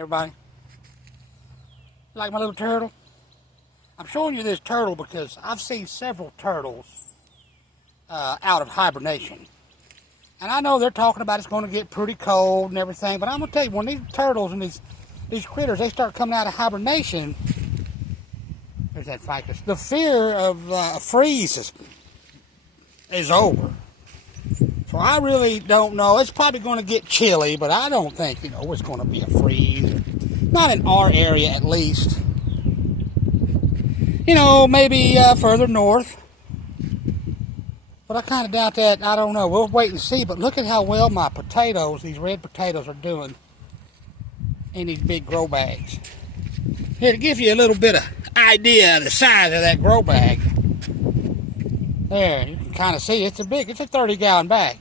Everybody, like my little turtle? I'm showing you this turtle because I've seen several turtles out of hibernation. And I know they're talking about it's going to get pretty cold and everything, but I'm going to tell you, when these turtles and these critters, they start coming out of hibernation, there's that ficus, the fear of a freeze is over. So I really don't know. It's probably going to get chilly, but I don't think, it's going to be a freeze. Not in our area, at least. Maybe further north. But I kind of doubt that. I don't know. We'll wait and see. But look at how well my potatoes, these red potatoes, are doing in these big grow bags. Here, to give you a little bit of idea of the size of that grow bag. There, you can kind of see it's a 30-gallon bag.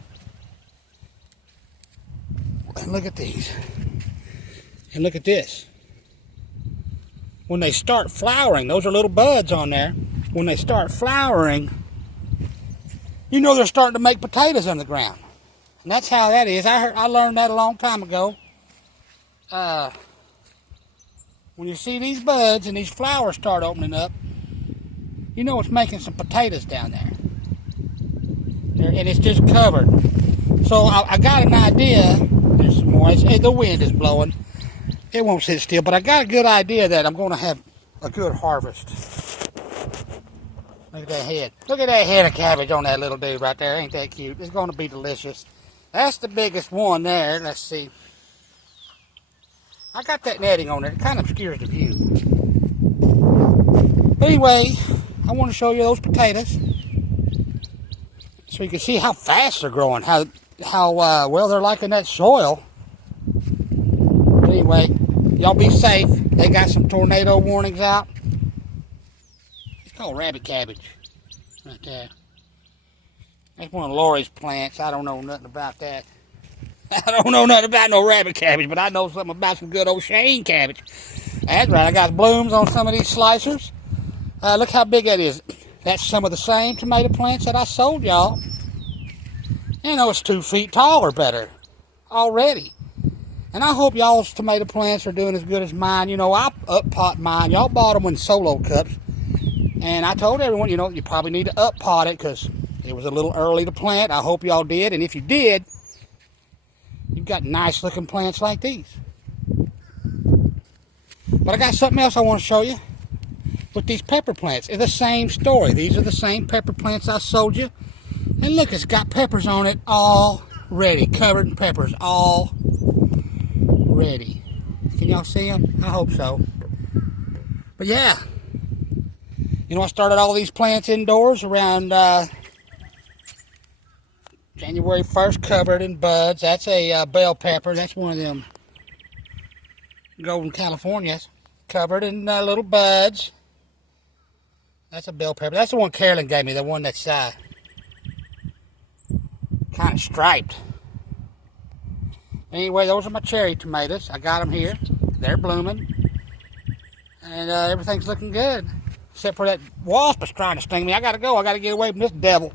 And look at these. And look at this. When they start flowering, those are little buds on there. When they start flowering, they're starting to make potatoes on the ground. And that's how that is. I learned that a long time ago. When you see these buds and these flowers start opening up, it's making some potatoes down there. And it's just covered. So I got an idea. There's some more. The wind is blowing. It won't sit still, but I got a good idea that I'm going to have a good harvest. Look at that head. Look at that head of cabbage on that little dude right there. Ain't that cute? It's going to be delicious. That's the biggest one there. Let's see. I got that netting on there. It kind of obscures the view. But anyway, I want to show you those potatoes, so you can see how fast they're growing, how well they're liking that soil. But anyway, y'all be safe. They got some tornado warnings out. It's called Rabbit Cabbage right there. That's one of Lori's plants. I don't know nothing about that. I don't know nothing about no rabbit cabbage, but I know something about some good old Shane cabbage. That's right. I got blooms on some of these slicers. Look how big that is. That's some of the same tomato plants that I sold y'all. It's 2 feet tall or better already. And I hope y'all's tomato plants are doing as good as mine. I up-pot mine. Y'all bought them in solo cups. And I told everyone, you probably need to up-pot it because it was a little early to plant. I hope y'all did. And if you did, you've got nice looking plants like these. But I got something else I want to show you. With these pepper plants, it's the same story. These are the same pepper plants I sold you. And look, it's got peppers on it already. Covered in peppers already. Can y'all see them? I hope so. But yeah. I started all these plants indoors around January 1st, covered in buds. That's a bell pepper. That's one of them golden Californias. Covered in little buds. That's a bell pepper. That's the one Carolyn gave me, the one that's kind of striped. Anyway, those are my cherry tomatoes. I got them here. They're blooming. And everything's looking good. Except for that wasp is trying to sting me. I got to go. I got to get away from this devil.